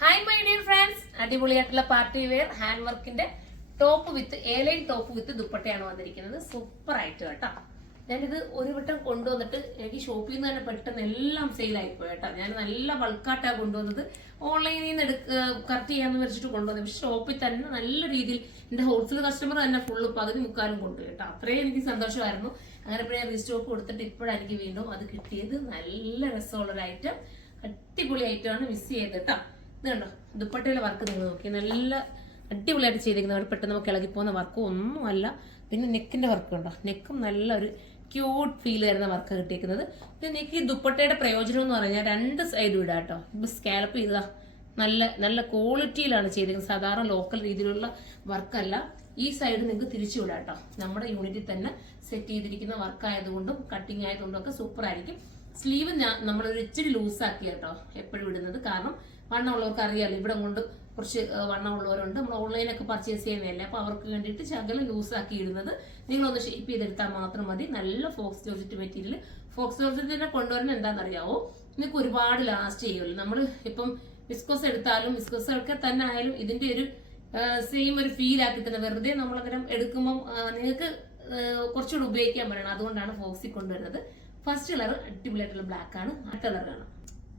Hi my dear friends, അടിപൊളിയായിട്ടുള്ള party wear hand വർക്കിന്റെ top വിത്ത് A-line top വിത്ത് ദുപ്പട്ടയാണ് വന്നിരിക്കുന്നത്. സൂപ്പർ ആയിട്ട് കേട്ടോ. ഞാനിത് ഒരു വട്ടം കൊണ്ടുവന്നിട്ട് എനിക്ക് ഷോപ്പിൽ നിന്ന് തന്നെ പെട്ടെന്ന് എല്ലാം സെയിൽ ആയിപ്പോയി കേട്ടോ. ഞാൻ നല്ല ബൾക്കായിട്ടാണ് കൊണ്ടുവന്നത്. ഓൺലൈനിൽ നിന്ന് കറക്റ്റ് ചെയ്യാന്ന് വെച്ചിട്ട് കൊണ്ടുവന്നത്. പക്ഷെ ഷോപ്പിൽ തന്നെ നല്ല രീതിയിൽ എന്റെ ഹോൾസെയിൽ കസ്റ്റമർ തന്നെ ഫുള്ള് പകുതി മുക്കാലും കൊണ്ടുപോയി കേട്ടോ. അത്രയും എനിക്ക് സന്തോഷമായിരുന്നു. അങ്ങനെ ഇപ്പോൾ ഞാൻ റീസ്റ്റോക്ക് കൊടുത്തിട്ട് ഇപ്പോഴാണ് എനിക്ക് വീണ്ടും അത് കിട്ടിയത്. നല്ല രസമുള്ളൊരു ഐറ്റം, അടിപൊളി ഐറ്റമാണ്. മിസ് ചെയ്ത് കേട്ടോ. ഇത് കണ്ടോ, ദുപ്പട്ടയിലെ വർക്ക് നിങ്ങൾ നോക്കി, നല്ല അടിപൊളിയായിട്ട് ചെയ്തിരിക്കുന്നത്. പെട്ടെന്ന് നമുക്ക് ഇളകിപ്പോകുന്ന വർക്കും ഒന്നുമല്ല. പിന്നെ നെക്കിന്റെ വർക്ക് ഉണ്ടോ, നെക്കും നല്ലൊരു ക്യൂട്ട് ഫീൽ വരുന്ന വർക്ക് കിട്ടിയിരിക്കുന്നത്. പിന്നെ എനിക്ക് ഈ ദുപ്പട്ടയുടെ പ്രയോജനം എന്ന് പറഞ്ഞാൽ രണ്ട് സൈഡും ഇടാം കേട്ടോ. ഇപ്പൊ സ്കാലപ്പ് ചെയ്താ നല്ല നല്ല ക്വാളിറ്റിയിലാണ് ചെയ്തിരിക്കുന്നത്. സാധാരണ ലോക്കൽ രീതിയിലുള്ള വർക്കല്ല. ഈ സൈഡ് നിങ്ങൾക്ക് തിരിച്ചു വിടാം കേട്ടോ. നമ്മുടെ യൂണിറ്റിൽ തന്നെ സെറ്റ് ചെയ്തിരിക്കുന്ന വർക്ക് ആയതുകൊണ്ടും കട്ടിങ് ആയതുകൊണ്ടും ഒക്കെ സൂപ്പർ ആയിരിക്കും. സ്ലീവ് നമ്മളൊരു ഇച്ചിരി ലൂസാക്കി കേട്ടോ എപ്പോഴും ഇടുന്നത്. കാരണം വണ്ണമുള്ളവർക്ക് അറിയാമല്ലോ, ഇവിടെ കൊണ്ട് കുറച്ച് വണ്ണമുള്ളവരുണ്ട്. നമ്മൾ ഓൺലൈനൊക്കെ പർച്ചേസ് ചെയ്യുന്നതല്ലേ, അപ്പൊ അവർക്ക് വേണ്ടിയിട്ട് ശകലം ലൂസാക്കി ഇടുന്നത്. നിങ്ങളൊന്ന് ഷേപ്പ് ചെയ്തെടുത്താൽ മാത്രം മതി. നല്ല ഫോക്സ് ജോർജറ്റ് മെറ്റീരിയൽ. ഫോക്സ് ജോർജറ്റിനെ കൊണ്ടുവരുന്നത് എന്താണെന്നറിയാവോ, നിങ്ങൾക്ക് ഒരുപാട് ലാസ്റ്റ് ചെയ്യുമല്ലോ. നമ്മൾ ഇപ്പം വിസ്കോസ് എടുത്താലും വിസ്കോസ് ഒക്കെ തന്നെ ആയാലും ഇതിന്റെ ഒരു സെയിം ഒരു ഫീൽ ആക്കി തന്നെ വെറുതെ നമ്മളങ്ങനെ എടുക്കുമ്പോൾ നിങ്ങൾക്ക് കുറച്ചുകൂടി ഉപയോഗിക്കാൻ പറയണം. അതുകൊണ്ടാണ് ഫോക്സിൽ കൊണ്ടുവരുന്നത്. ഫസ്റ്റ് കളർ അടിപൊളിയായിട്ടുള്ള ബ്ലാക്ക് ആണ്.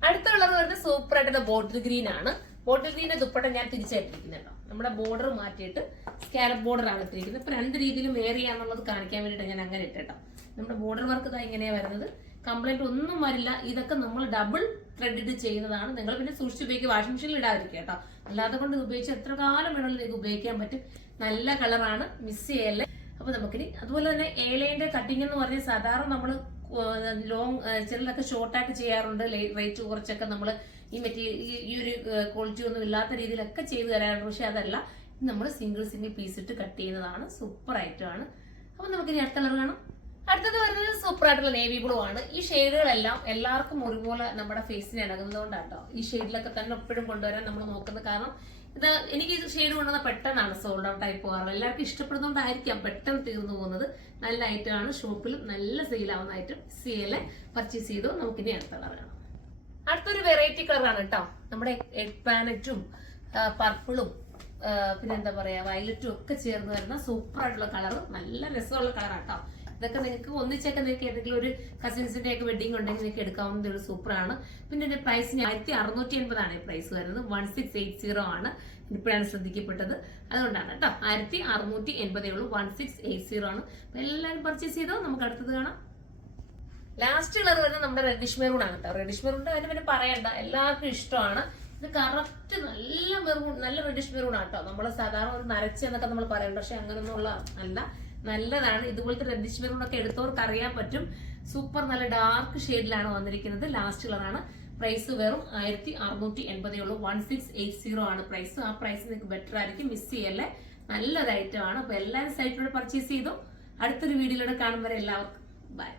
അടുത്ത കളർ വരുന്നത് സൂപ്പർ ആയിട്ടുള്ള ബോട്ടിൽ ഗ്രീൻ ആണ്. ബോട്ടിൽ ഗ്രീന്റെ ദുപ്പട്ട ഞാൻ തിരിച്ചായിട്ടിരിക്കുന്നുണ്ടോ. നമ്മുടെ ബോർഡർ മാറ്റിയിട്ട് സ്കാലപ്പ് ബോർഡർ ആണ് ഇട്ടിരിക്കുന്നത്. ഇപ്പൊ രണ്ട് രീതിയിലും വേറെ ചെയ്യാന്നുള്ളത് കാണിക്കാൻ വേണ്ടിയിട്ട് ഞാൻ അങ്ങനെ ഇട്ടോ. നമ്മുടെ ബോർഡർ വർക്ക് ഇതാ ഇങ്ങനെയാണ് വരുന്നത്. കംപ്ലൈന്റ് ഒന്നും വരില്ല. ഇതൊക്കെ നമ്മൾ ഡബിൾ ത്രെഡിഡ് ചെയ്യുന്നതാണ്. നിങ്ങൾ പിന്നെ സൂക്ഷിച്ച് ഉപയോഗിക്കുക, വാഷിംഗ് മെഷീനിൽ ഇടാതിരിക്കുക കേട്ടോ. അല്ലാതെ കൊണ്ട് ഇത് ഉപയോഗിച്ച് എത്ര കാലം വേണമെങ്കിലും നിങ്ങൾക്ക് ഉപയോഗിക്കാൻ പറ്റും. നല്ല കളറാണ്, മിസ് ചെയ്യല്ലേ. അപ്പൊ നമുക്കിനി അതുപോലെ തന്നെ ഏലൈന്റെ കട്ടിങ് എന്ന് പറഞ്ഞാൽ സാധാരണ നമ്മൾ ലോങ് ചിലതൊക്കെ ഷോർട്ടായിട്ട് ചെയ്യാറുണ്ട്. റേറ്റ് കുറച്ചൊക്കെ നമ്മൾ ഈ മെറ്റീരിയൽ ഈ ഒരു ക്വാളിറ്റി ഒന്നും ഇല്ലാത്ത രീതിയിലൊക്കെ ചെയ്തു തരാറുണ്ട്. പക്ഷെ അതല്ല, നമ്മൾ സിംഗിൾ പീസ് ഇട്ട് കട്ട് ചെയ്യുന്നതാണ്. സൂപ്പർ ഐറ്റമാണ്. അപ്പൊ നമുക്കിനി അടുത്ത കളർ കാണാം. അടുത്തത് വരുന്നത് സൂപ്പർ ആയിട്ടുള്ള നേവി ബ്ലൂ ആണ്. ഈ ഷെയ്ഡുകളെല്ലാം എല്ലാവർക്കും ഒരുപോലെ നമ്മുടെ ഫേസിന് ഇണങ്ങുന്നതുകൊണ്ടാട്ടോ ഈ ഷെയ്ഡിലൊക്കെ തന്നെ എപ്പോഴും കൊണ്ടുവരാൻ നമ്മൾ നോക്കുന്നത്. കാരണം ഇത് എനിക്ക് ഇത് ഷെയ്ഡ് കൊണ്ടുവന്നാൽ പെട്ടെന്നാണ് സോൾഡ് ഔട്ട് ആയി പോകാറ്. എല്ലാവർക്കും ഇഷ്ടപ്പെടുന്നതുകൊണ്ടായിരിക്കാം പെട്ടെന്ന് തീർന്നു പോകുന്നത്. നല്ല ഐറ്റമാണ്. ഷോപ്പിൽ നല്ല സെയിലാവുന്ന ഐറ്റം. സിഎല്ലെ പർച്ചേസ് ചെയ്തു. നമുക്കിനി അടുത്ത കളർ കാണാം. അടുത്തൊരു വെറൈറ്റി കളറാണ് കേട്ടോ. നമ്മുടെ എഗ് പാനറ്റും പർപ്പിളും പിന്നെ എന്താ പറയാ വയലറ്റും ഒക്കെ ചേർന്ന് വരുന്ന സൂപ്പർ ആയിട്ടുള്ള കളർ. നല്ല രസമുള്ള കളറാണ് കേട്ടോ. ഇതൊക്കെ നിങ്ങൾക്ക് ഒന്നിച്ചൊക്കെ നിങ്ങൾക്ക് ഏതെങ്കിലും ഒരു കസിൻസിന്റെ ഒക്കെ വെഡിങ് ഉണ്ടെങ്കിൽ നിങ്ങൾക്ക് എടുക്കാവുന്ന ഒരു സൂപ്പറാണ്. പിന്നെ ഇതിന്റെ പ്രൈസ് 1680 ഈ പ്രൈസ് വരുന്നത്. 1680 ആണ്. ഇപ്പോഴാണ് ശ്രദ്ധിക്കപ്പെട്ടത്, അതുകൊണ്ടാണ് കേട്ടോ. 1680 ഉള്ളൂ. 1680 ആണ്. അപ്പൊ എല്ലാവരും പർച്ചേസ് ചെയ്തോ. നമുക്ക് അടുത്തത് കാണാം. ലാസ്റ്റ് കളർ വരുന്നത് നമ്മുടെ റെഡിഷ് മെറൂൺ ആണ് കേട്ടോ. റെഡിഷ് മെറൂൺ അതിന് പിന്നെ പറയണ്ട, എല്ലാവർക്കും ഇഷ്ടമാണ്. ഇത് കറക്റ്റ് നല്ല മെറൂൺ, നല്ല റെഡിഷ് മെറൂൺ ആട്ടോ. നമ്മൾ സാധാരണ ഒരു നരച്ച എന്നൊക്കെ നമ്മൾ പറയണ്ട, പക്ഷെ അങ്ങനൊന്നും ഉള്ള അല്ല, നല്ലതാണ്. ഇതുപോലത്തെ റെഡിഷ് മെറൂൺ ഒക്കെ എടുത്തവർക്ക് അറിയാൻ പറ്റും. സൂപ്പർ നല്ല ഡാർക്ക് ഷെയ്ഡിലാണ് വന്നിരിക്കുന്നത്. ലാസ്റ്റ് കളറാണ്. പ്രൈസ് വെറും 1680 ഉള്ളൂ. 1680 ആണ് പ്രൈസ്. ആ പ്രൈസ് നിങ്ങൾക്ക് ബെറ്റർ ആയിരിക്കും, മിസ് ചെയ്യല്ലേ. നല്ലൊരു ഐറ്റം ആണ്. അപ്പൊ എല്ലാവരും സൈറ്റിലൂടെ പർച്ചേസ് ചെയ്തു. അടുത്തൊരു വീഡിയോയിലൂടെ കാണും വരെ എല്ലാവർക്കും ബൈ.